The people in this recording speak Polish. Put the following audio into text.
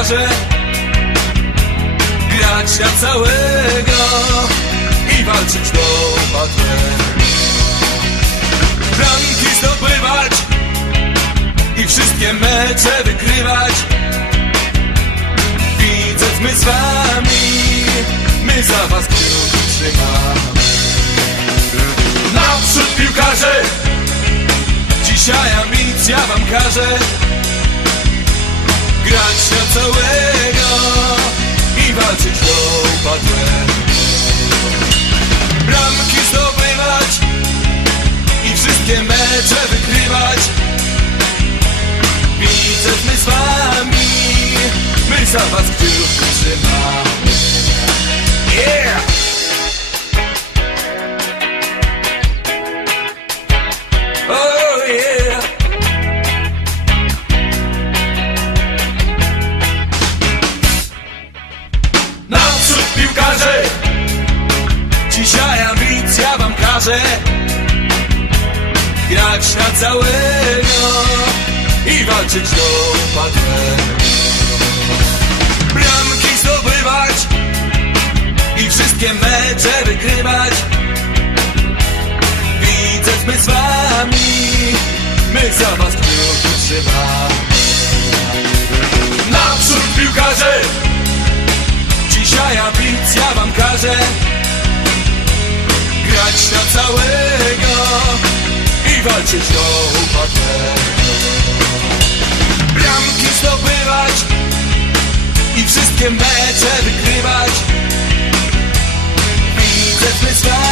każe grać na całego i walczyć do upadłego. Bramki zdobywać i wszystkie mecze wygrywać. Widzę, my z wami, my za was kciuki trzymamy. Naprzód piłkarze, dzisiaj ambicja wam każe grać na całego i walczyć do upadłego. Bramki zdobywać i wszystkie mecze wygrywać. Widzę, my z wami, my za was kciuki trzymamy. Yeah! Oh yeah! Naprzód piłkarze, dzisiaj ambicja wam każe grać na całego i walczyć do upadłego. Bramki zdobywać i wszystkie mecze wygrywać. Widzę, my z wami, my za was kciuki trzymamy. Naprzód piłkarze, dzisiaj ambicja wam każe grać na całego i walczyć do upadłego. Bramki zdobywać i wszystkie mecze wygrywać. Widzę, my z wami,